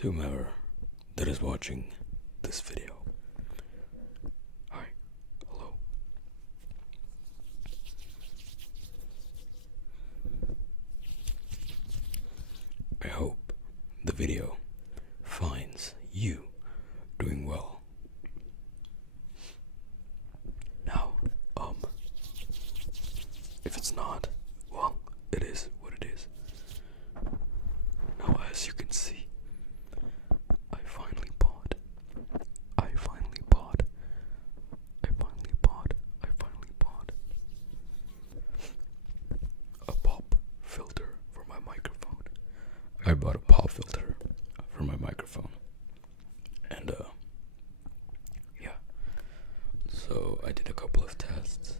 to whomever that is watching this video. Hi, hello. I hope the video finds you doing well. Now, if it's not, well, it is what it is. Now, as you can see, I finally bought a pop filter for my microphone. I bought a pop filter for my microphone. And, yeah. So I did a couple of tests.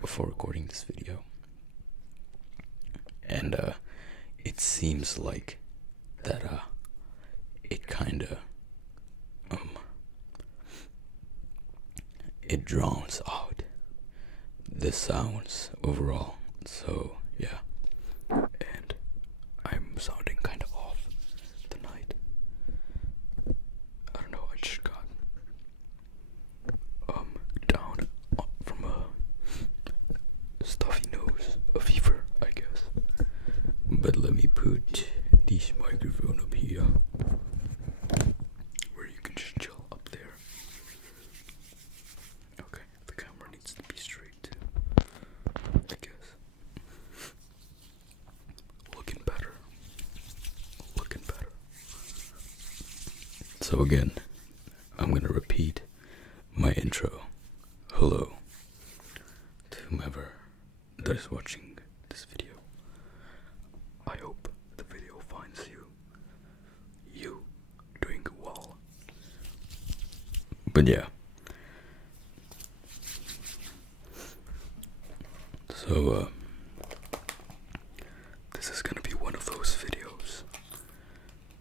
Before recording this video. And, it seems like that, it kinda, it drowns out the sounds overall. So, yeah. And I'm sounding kind of off tonight. I don't know, I just got down from a stuffy nose, a fever, I guess. But let me put this microphone up here, where you can just chill up there. Okay, the camera needs to be straight too, I guess. Looking better. So again, I'm gonna repeat my intro. Hello to whomever that is watching this video. I hope the video finds you doing well. But yeah. So, this is gonna be one of those videos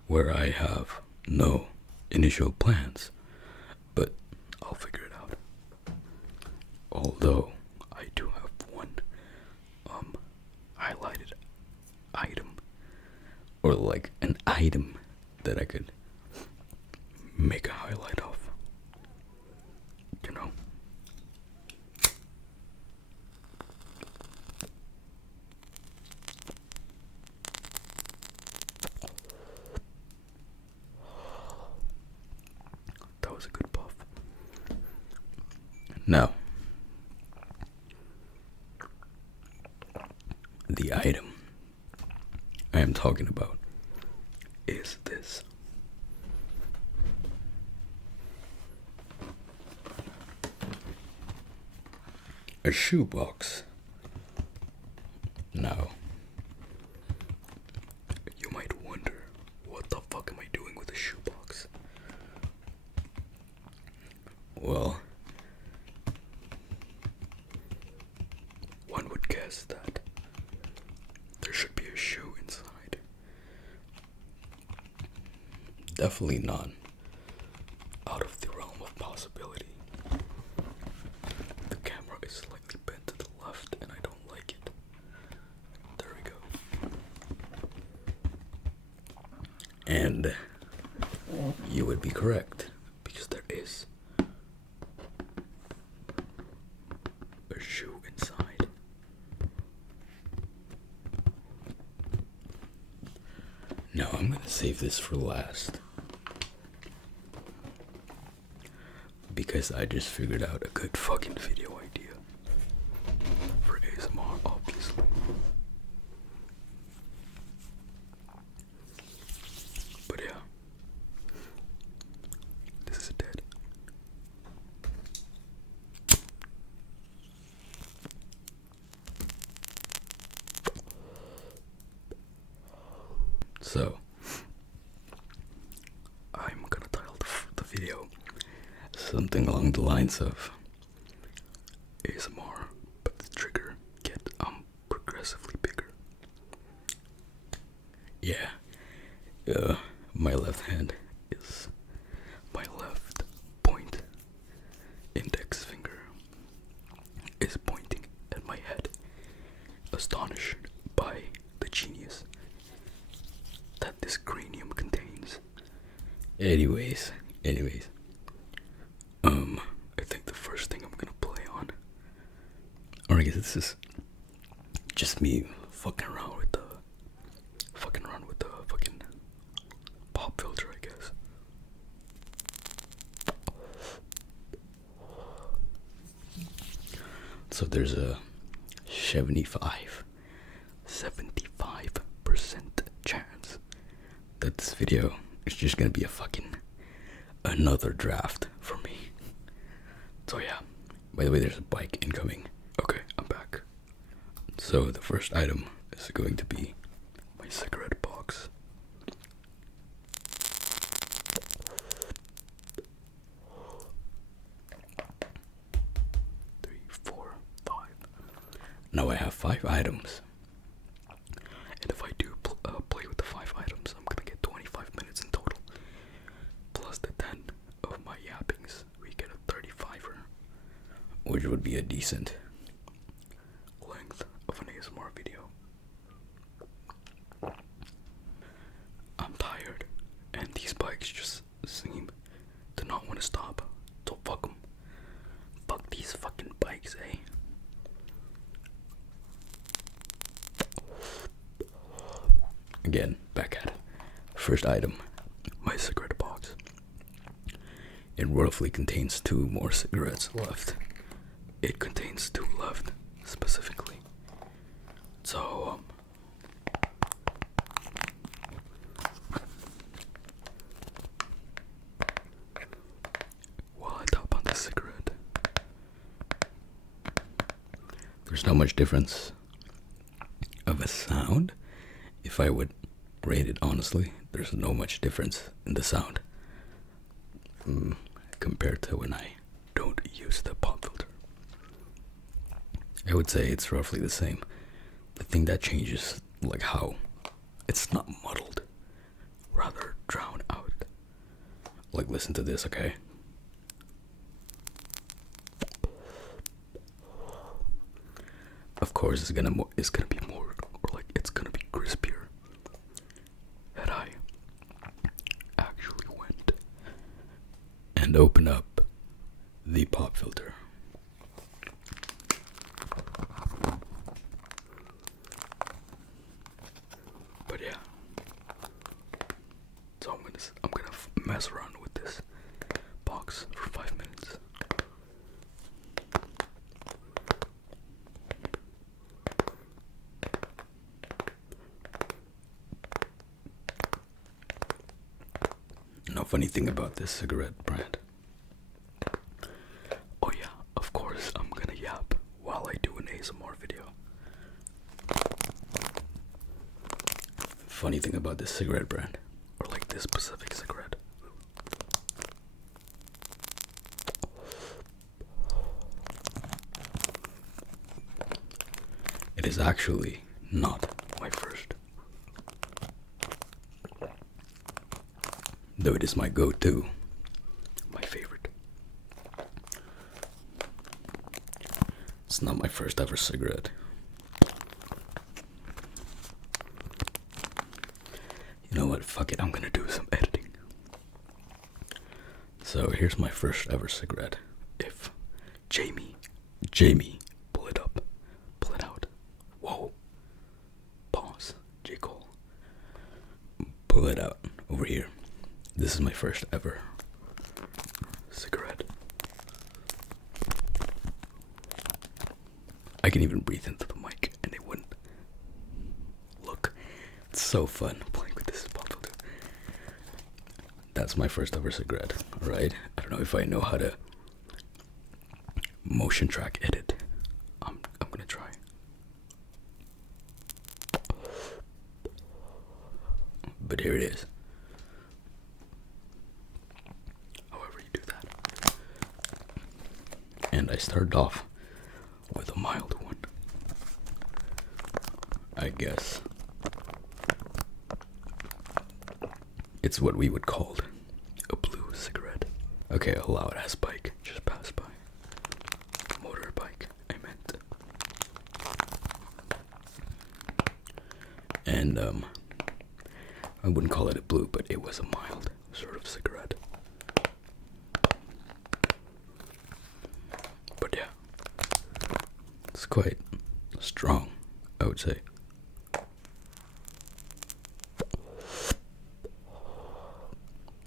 where I have no initial plans, but I'll figure it out. Although I do have one highlighted item, or like an item that I could make a highlight of, you know. That was a good puff. Now, the item I am talking about is this. A shoebox. Now, you might wonder, what the fuck am I doing with a shoebox? Well, one would guess that there should be a shoe inside. Definitely not out of the realm of possibility. The camera is slightly bent to the left and I don't like it. There we go. And you would be correct, because there is a shoe inside. Now I'm gonna save this for last, because I just figured out a good fucking video idea for ASMR, obviously. But yeah, this is dead. So, I'm gonna title the video something along the lines of ASMR, but the trigger get progressively bigger. Yeah, my left hand is my left point index finger is pointing at my head, astonished by the genius that Anyways, I think the first thing I'm gonna play on, or I guess this is just me fucking around with the fucking pop filter, I guess. So there's a 75% chance that this video is just gonna be a fucking another draft for me. So yeah, by the way, there's a bike incoming. Okay, I'm back. So the first item is going to be my cigarette box. Three, four, five. Now I have 5 items. And if I do play with the 5 items, I'm gonna get 25 minutes in total. Plus the 10 of my yappings, we get a 35er. Which would be a decent length of an ASMR video. I'm tired, and these bikes just seem to not want to stop. So fuck them. Fuck these fucking bikes, eh? Again, back at it. First item, my cigarette box. It roughly contains 2 more cigarettes left. It contains 2 left, specifically. So, while I top on this cigarette, there's not much difference of a sound. If I would rate it honestly, there's no much difference in the sound compared to when I don't use the pop filter. I would say it's roughly the same. The thing that changes, like how it's not muddled, rather drowned out. Like, listen to this, okay? Of course, it's gonna be more, or like it's gonna be crispier. Had I actually went and opened up the pop filter. But yeah, so I'm gonna mess around with this box for 5 minutes. No funny thing about this cigarette brand. Oh yeah, of course I'm gonna yap while I do an ASMR video. Funny thing about this cigarette brand, or like this specific cigarette. It is actually not my first. Though it is my go-to, my favorite. It's not my first ever cigarette. You know what, fuck it, I'm gonna do some editing. So here's my first ever cigarette. If Jamie, pull it up, pull it out. Whoa, pause, J. Cole. Pull it out, over here. This is my first ever cigarette. I can even breathe into the mic and it wouldn't. Look, it's so fun playing with this pop filter. That's my first ever cigarette, alright? I don't know if I know how to motion track edit. I'm gonna try. But here it is. However you do that. And I started off with a mild one, I guess. It's what we would call a blue cigarette. Okay, a loud ass bike just passed by. Motorbike, I meant. And I wouldn't call it a blue, but it was a mild sort of cigarette. But yeah, it's quite strong, I would say.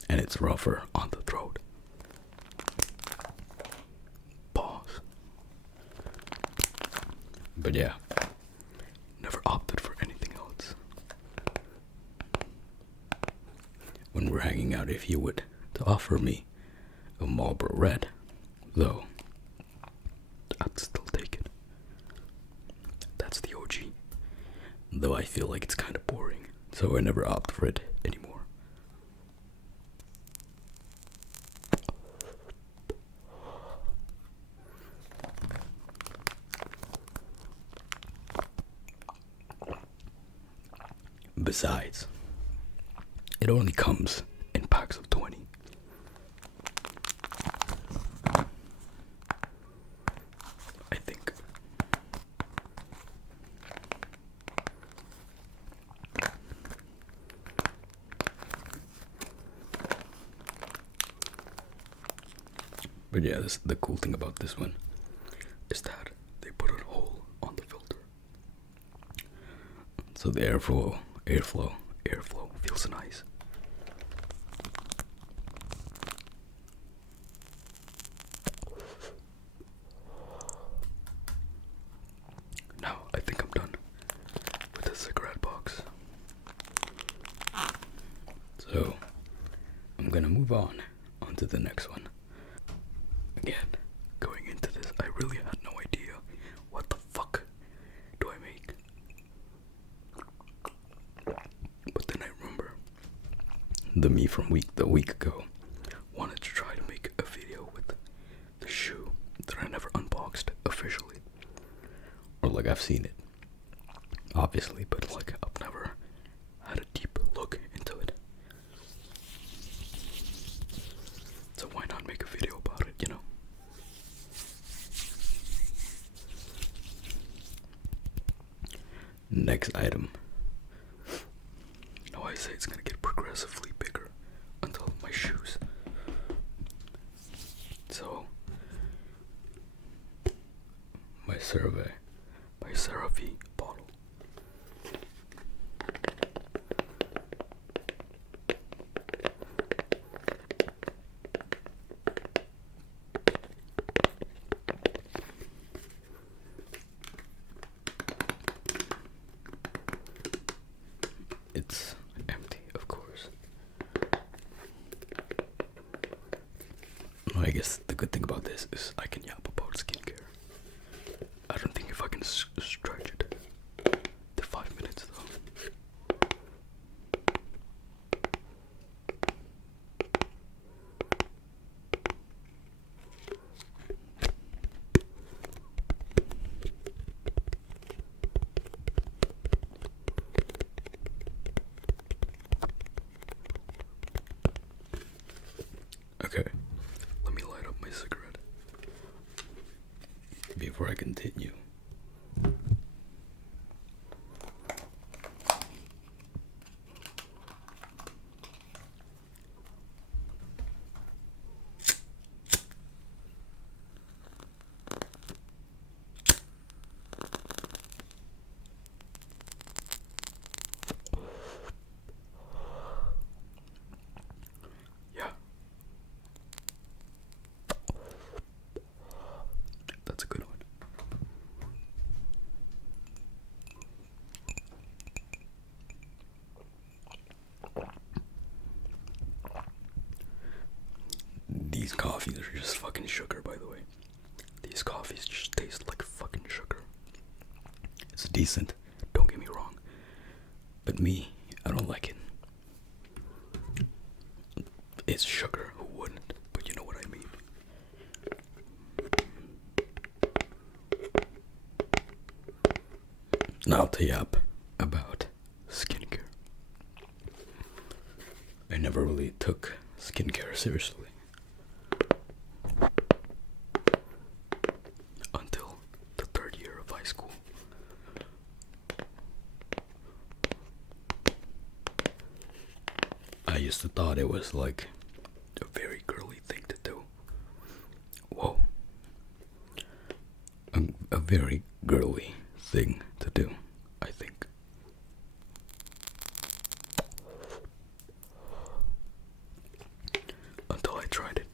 And it's rougher on the throat. Pause. But yeah, never opted for anything else. When we're hanging out, if you would to offer me a Marlboro Red, though, I'd still take it. That's the OG. Though I feel like it's kind of boring, so I never opt for it anymore. Besides, it only comes in packs of 20. I think. But yeah, the cool thing about this one is that they put a hole on the filter. So the airflow feels nice. Now I think I'm done with the cigarette box. So I'm gonna move on to the next one. Again, going into this, I really had no idea what the fuck do I make. But then I remember the me from the week ago wanted to try to make a video with the shoe that I never unboxed officially. Or like I've seen it, obviously, but like I've never had a deep look into it. So why not make a video about it, you know? Next item. You know, I say it's gonna get progressively bigger until my shoes. So, my CeraVe bottle. It's empty, of course. Well, I guess the good thing about this is I can yap about skincare. I don't think if I can stretch it to 5 minutes though. Okay, let me light up my cigarette before I continue. Yeah. That's a good one. These coffees are just fucking sugar, by the way. These coffees just taste like fucking sugar. It's decent, don't get me wrong. But me, I don't like it. It's sugar, who wouldn't? But you know what I mean. Now to yap about skincare. I never really took skincare seriously until the third year of high school. I I used to thought it was like a very girly thing to do. Whoa. A very girly thing to do, I think. Until I tried it.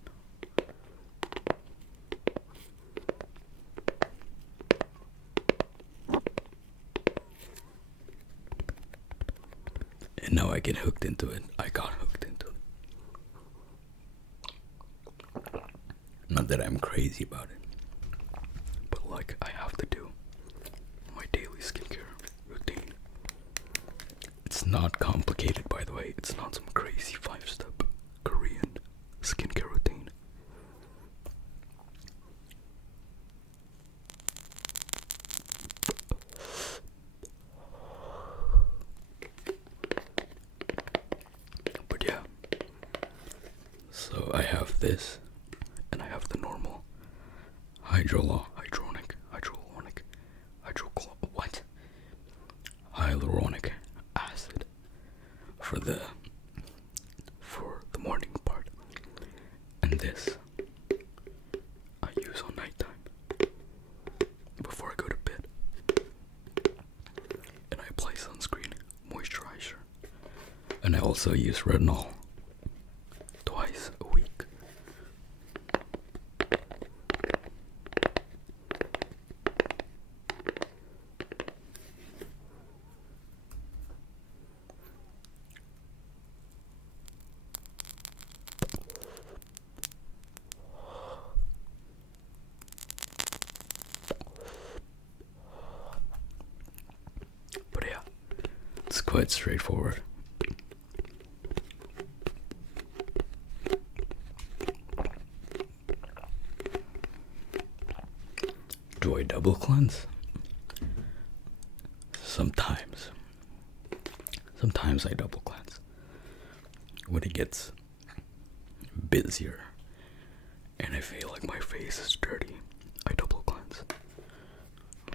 And now I get hooked into it. I got hooked into it. Not that I'm crazy about it, but like I have to do my daily skincare routine. It's not complicated, by the way. It's not some crazy 5-step Korean skincare routine. But yeah, so I have this, and I have the normal hyaluronic acid for the morning part, and this I use on nighttime before I go to bed, and I apply sunscreen, moisturizer, and I also use retinol twice a week. But yeah, it's quite straightforward. Do I double cleanse? Sometimes. Sometimes I double cleanse. When it gets busier and I feel like my face is dirty, I double cleanse.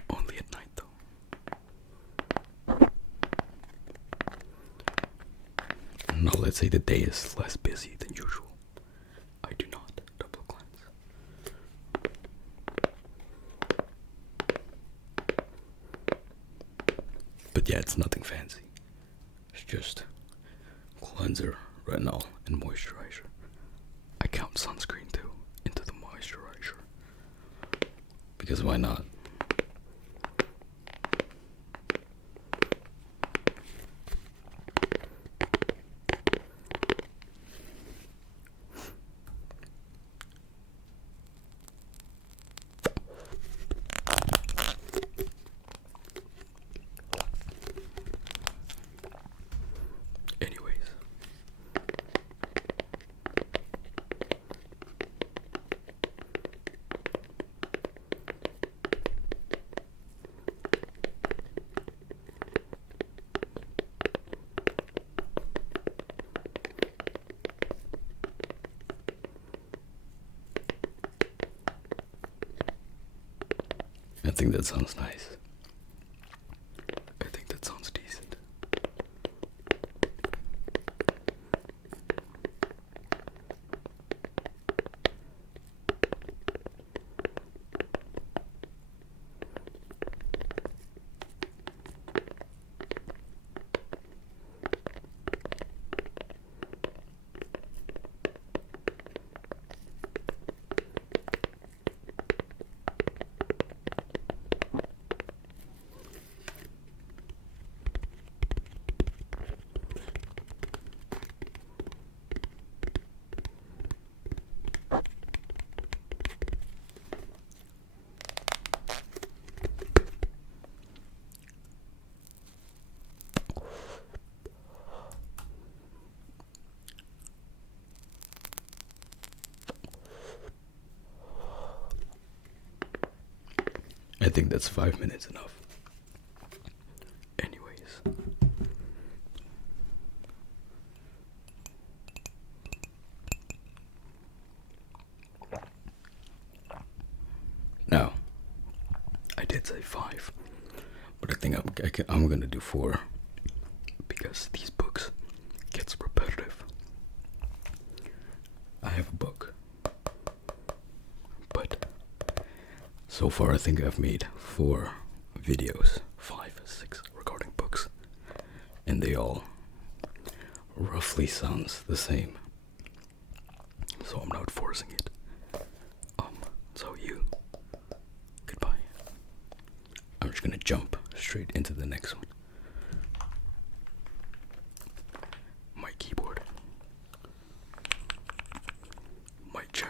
Only at night though. Now let's say the day is less busy than usual. I do not double cleanse. But yeah, it's nothing fancy. It's just cleanser, retinol, and moisturizer. I count sunscreen too into the moisturizer. Because why not? Anyways. I think that sounds nice. I think that sounds decent. I think that's 5 minutes enough. Anyways. Now, I did say 5, but I think I'm gonna do 4 because these books gets repetitive have a book. But so far I think I've made 4 videos, 5, 6 regarding books, and they all roughly sounds the same. So I'm not forcing it. So goodbye. I'm just gonna jump straight into the next one. My keyboard. My gem.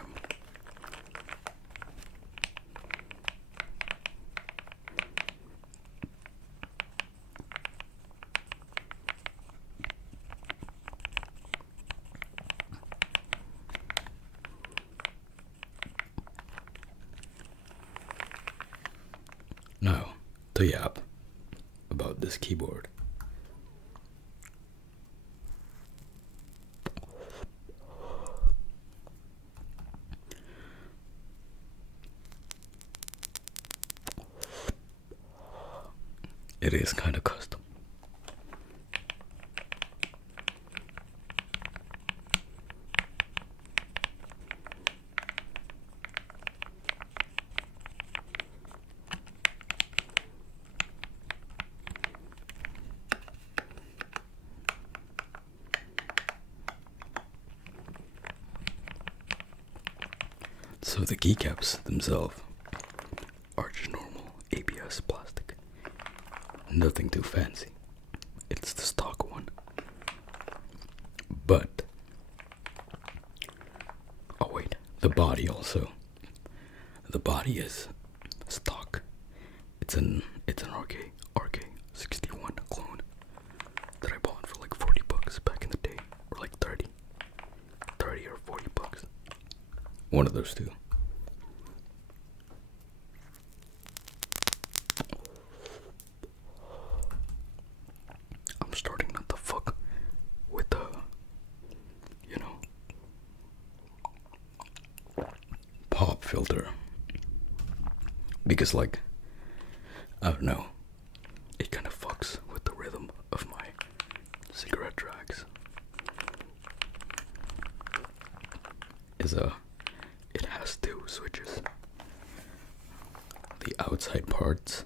Now, to yap about this keyboard. It is kind of custom. So the keycaps themselves are just normal ABS plastic. Nothing too fancy. It's the stock one. But oh wait, the body also. The body is stock. It's an RK61 clone that I bought for like $40 back in the day, or like 30 or $40. One of those two. I'm starting not to fuck with the, pop filter. Because like, I don't know, it kind of fucks with the rhythm of my cigarette tracks. It has 2 switches. The outside parts,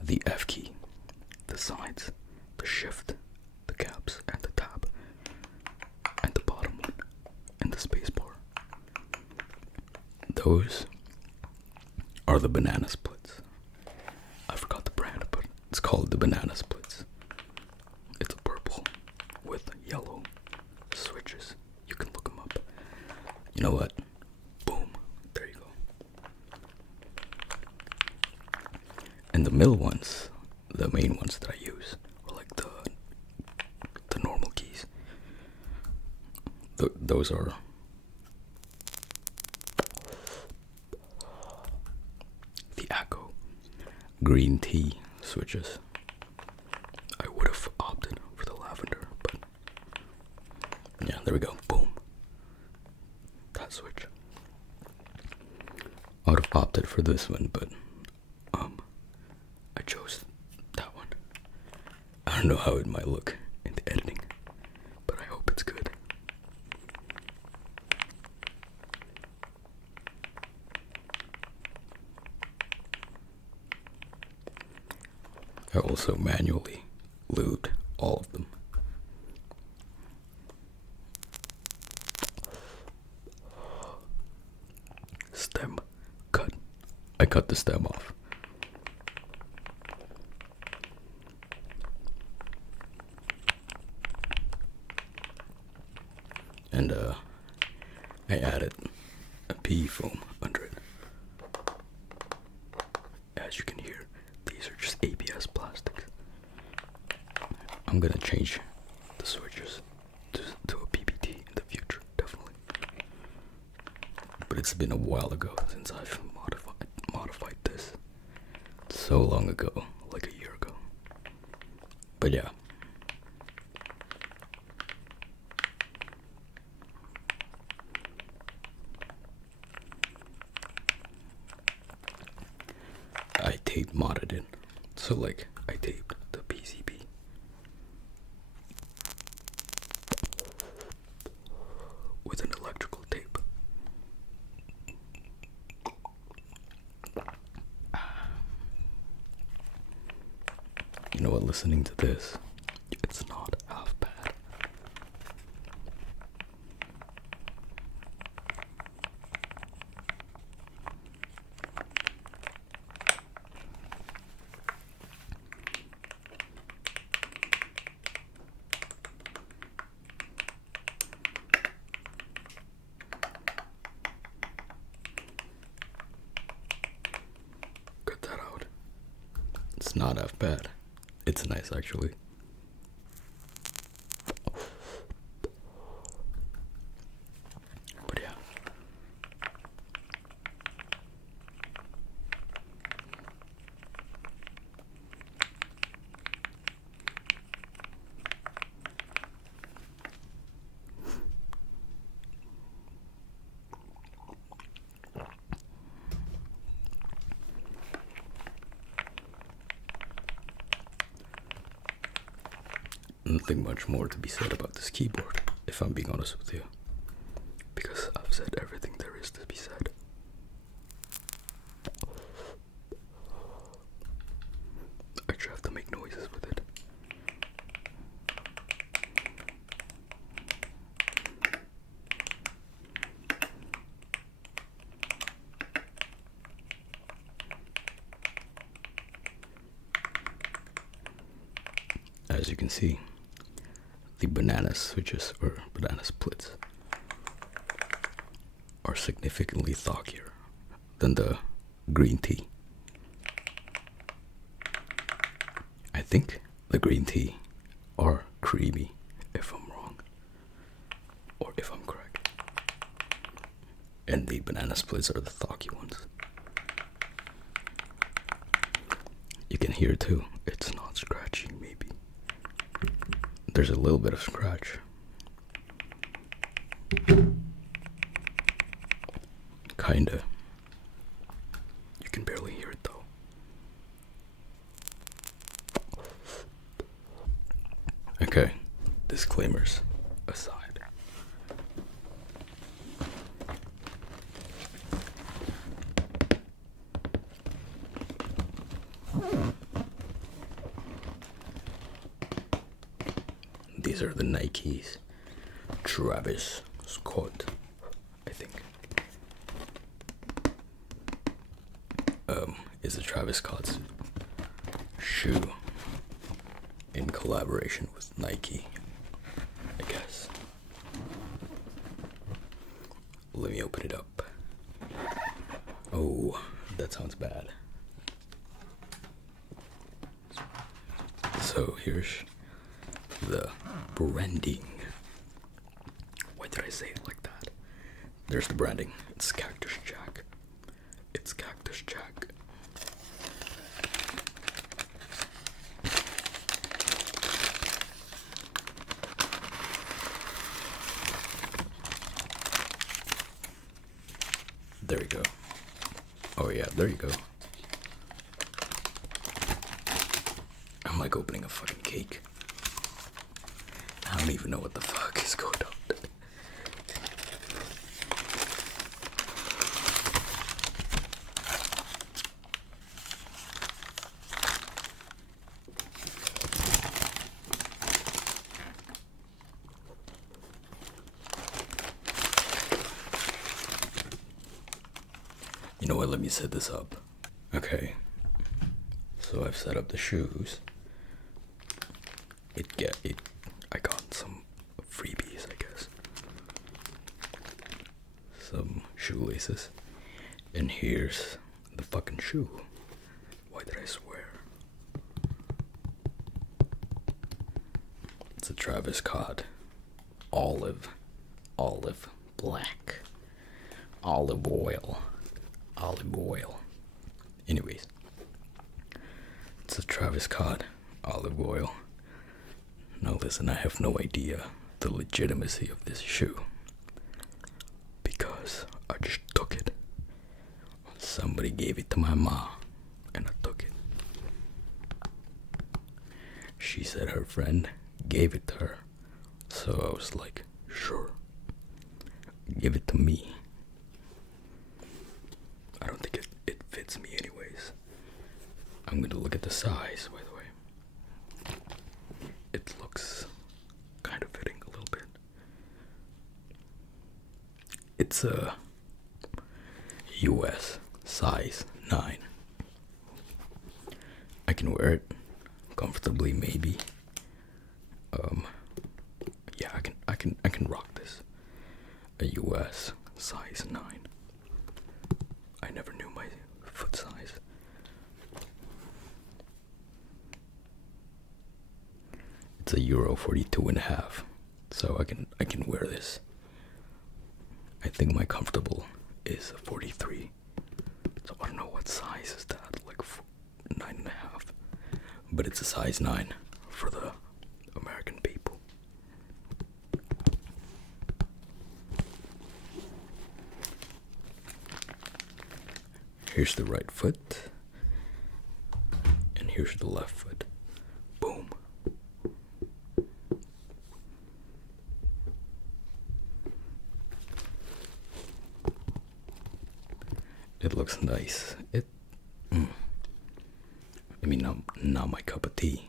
the F key, the sides, the shift, the caps, and the tab, and the bottom one, and the space bar. Those are the banana splits. I forgot the brand, but it's called the banana splits. It's purple with yellow switches. You can look them up. You know what? Boom. There you go. And the middle ones, the main ones that I use, are like the normal keys. Those are the Echo green tea switches. I would have opted for the lavender, but yeah, there we go. Boom. That switch. I would have opted for this one, but I chose that one. I don't know how it might look in the editing, but I hope it's good. I also manually lubed all of them. Stem cut. I cut the stem off. And I added a PE foam under it. As you can hear, these are just ABS plastics. I'm gonna change the switches to a PBT in the future, definitely. But it's been a while ago since I've modified this. So long ago, like a year ago. But yeah. I tape modded it. So like, I taped the PCB with an electrical tape. You know what, listening to this, it's not half bad. Cut that out. It's not half bad. It's nice, actually. But yeah. Nothing much more to be said about this keyboard, if I'm being honest with you. Because I've said everything there is to be said. I just have to make noises with it. As you can see, the banana switches, or banana splits, are significantly thockier than the green tea. I think the green tea are creamy, if I'm wrong, or if I'm correct. And the banana splits are the thocky ones. You can hear too, it's not scratching maybe. There's a little bit of scratch. Kinda. You can barely hear it though. Okay, disclaimers aside. These are the Nikes Travis Scott, I think. Is a Travis Scott's shoe in collaboration with Nike, I guess. Let me open it up. Oh, that sounds bad. So here's the branding. Why did I say it like that? There's the branding. It's Cactus Jack. It's Cactus Jack. There you go. Oh yeah, there you go. I'm like opening a fucking cake. I don't even know what the fuck is going on. You know what, let me set this up. Okay. So I've set up the shoes. I got some freebies, I guess. Some shoelaces. And here's the fucking shoe. Why did I swear? It's a Travis Scott olive black, olive oil. Anyways, it's a Travis Scott olive oil. Now listen, I have no idea the legitimacy of this shoe because I just took it. Somebody gave it to my mom and I took it. She said her friend gave it to her, so I was like, sure, give it to me. I don't think it fits me anyways. I'm gonna look at the size, by the way. it looks kind of fitting a little bit. It's a US size 9. I can wear it comfortably, maybe. Yeah, I can rock this. A US size 9. I never knew my foot size. It's a Euro 42.5, so I can wear this. I think my comfortable is a 43. So I don't know what size is that, like 9.5. But it's a size 9 for the American people. Here's the right foot, and here's the left foot. Boom. It looks nice. I mean, not my cup of tea.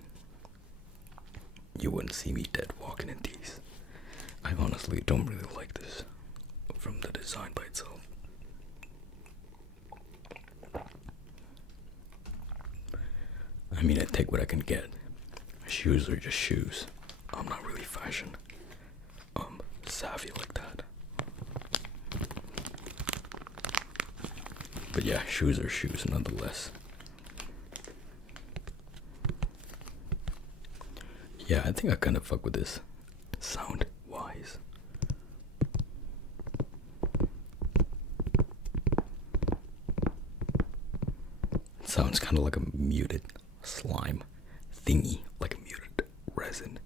You wouldn't see me dead walking in these. I honestly don't really like this from the design by itself. I mean, I take what I can get. Shoes are just shoes. I'm not really fashion savvy like that. But yeah, shoes are shoes nonetheless. Yeah, I think I kind of fuck with this sound wise. It sounds kind of like a muted slime thingy, like a muted resin.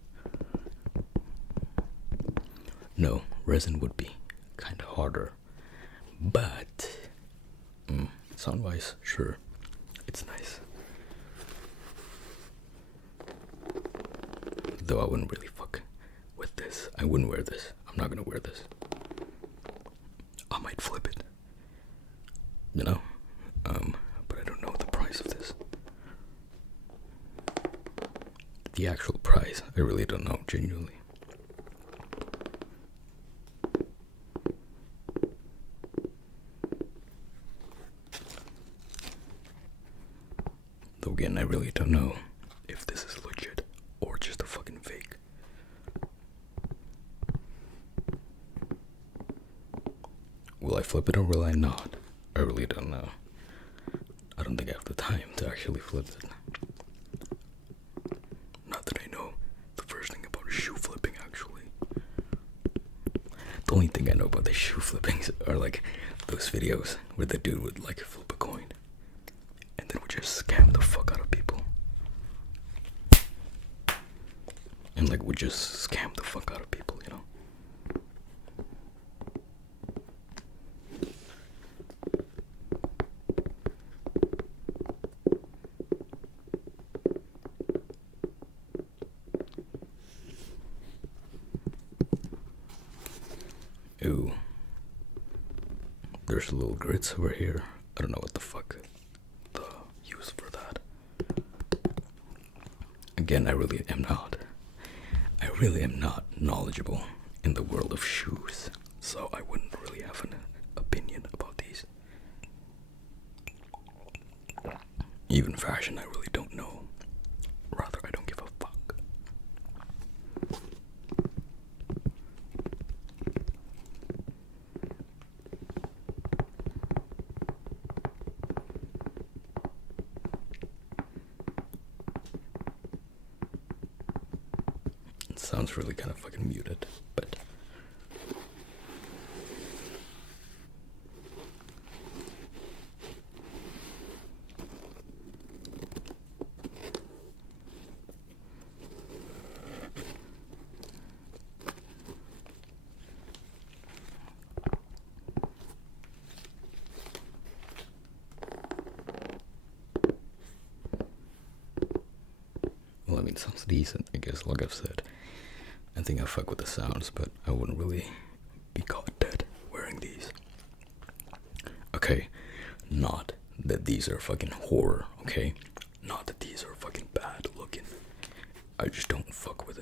No, resin would be kind of harder, but sound wise, sure, it's nice. Though I wouldn't really fuck with this. I wouldn't wear this. I'm not gonna wear this. I might flip it, you know. But I don't know the price of this. The actual price, I really don't know, genuinely. Though again, I really don't know if this is legit or just a fucking fake. Will I flip it or will I not? I really don't know. I don't think I have the time to actually flip it. Not that I know the first thing about shoe flipping, actually. The only thing I know about the shoe flippings are like those videos where the dude would like flip a coin and then would just scam the fuck out of people. And like would just scam the fuck out of people, you know? Ooh. There's little grits over here. I don't know what the fuck the use for that. Again, I really am not knowledgeable in the world of shoes, so I wouldn't really have an opinion about these. Even fashion, I really don't know. Rather, I don't give a fuck. It sounds really kind of fucking muted, but well, I mean, it sounds decent, I guess, like I've said. I think I fuck with the sounds, but I wouldn't really be caught dead wearing these. Okay, not that these are fucking horror, okay? Not that these are fucking bad looking. I just don't fuck with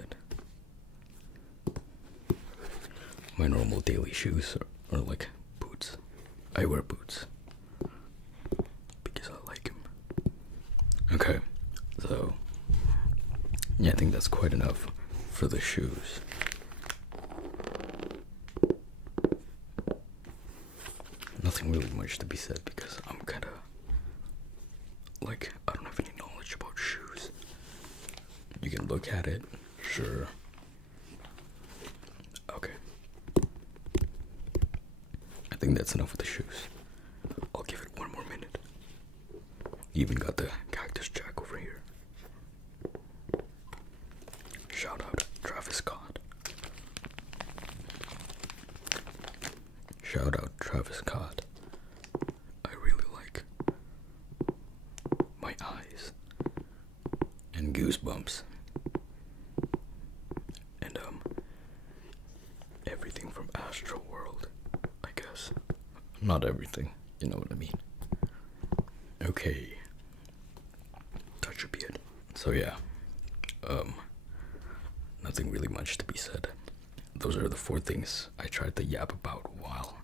my normal daily shoes or like boots. I wear boots because I like them. Okay, so yeah, I think that's quite enough for the shoes. Nothing really much to be said because I'm kinda like, I don't have any knowledge about shoes. You can look at it, sure. Okay. I think that's enough with the shoes. I'll give it one more minute. You even got the Cactus Jack over here. Shout out Travis Scott. Shout out Travis Scott. I really like My Eyes and Goosebumps and everything from Astro World, I guess. Not everything, you know what I mean. Okay. That should be it. So yeah. Nothing really much to be said. Those are the 4 things I tried to yap about while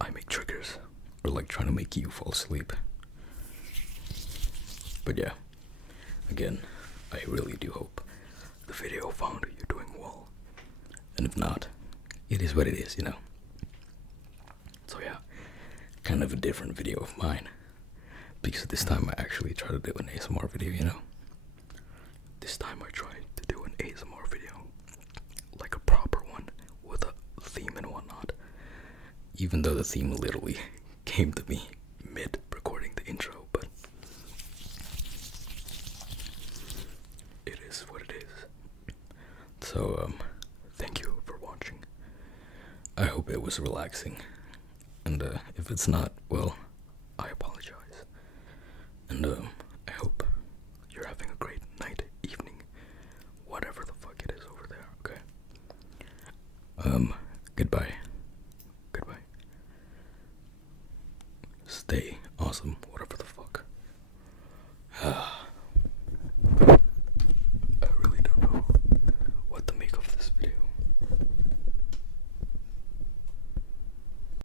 I make triggers, or like trying to make you fall asleep. But yeah, again, I really do hope the video found you doing well. And if not, it is what it is, you know. So yeah, kind of a different video of mine. Because this time I actually tried to do an ASMR video, you know. This time I tried to do an ASMR video. Like a proper one, with a theme and whatnot. Even though the theme literally came to me mid-recording the intro, but it is what it is. So, thank you for watching. I hope it was relaxing. And, if it's not, well, I apologize. And, I hope you're having a great night, evening, whatever the fuck it is over there, okay? Goodbye. Goodbye. Stay awesome.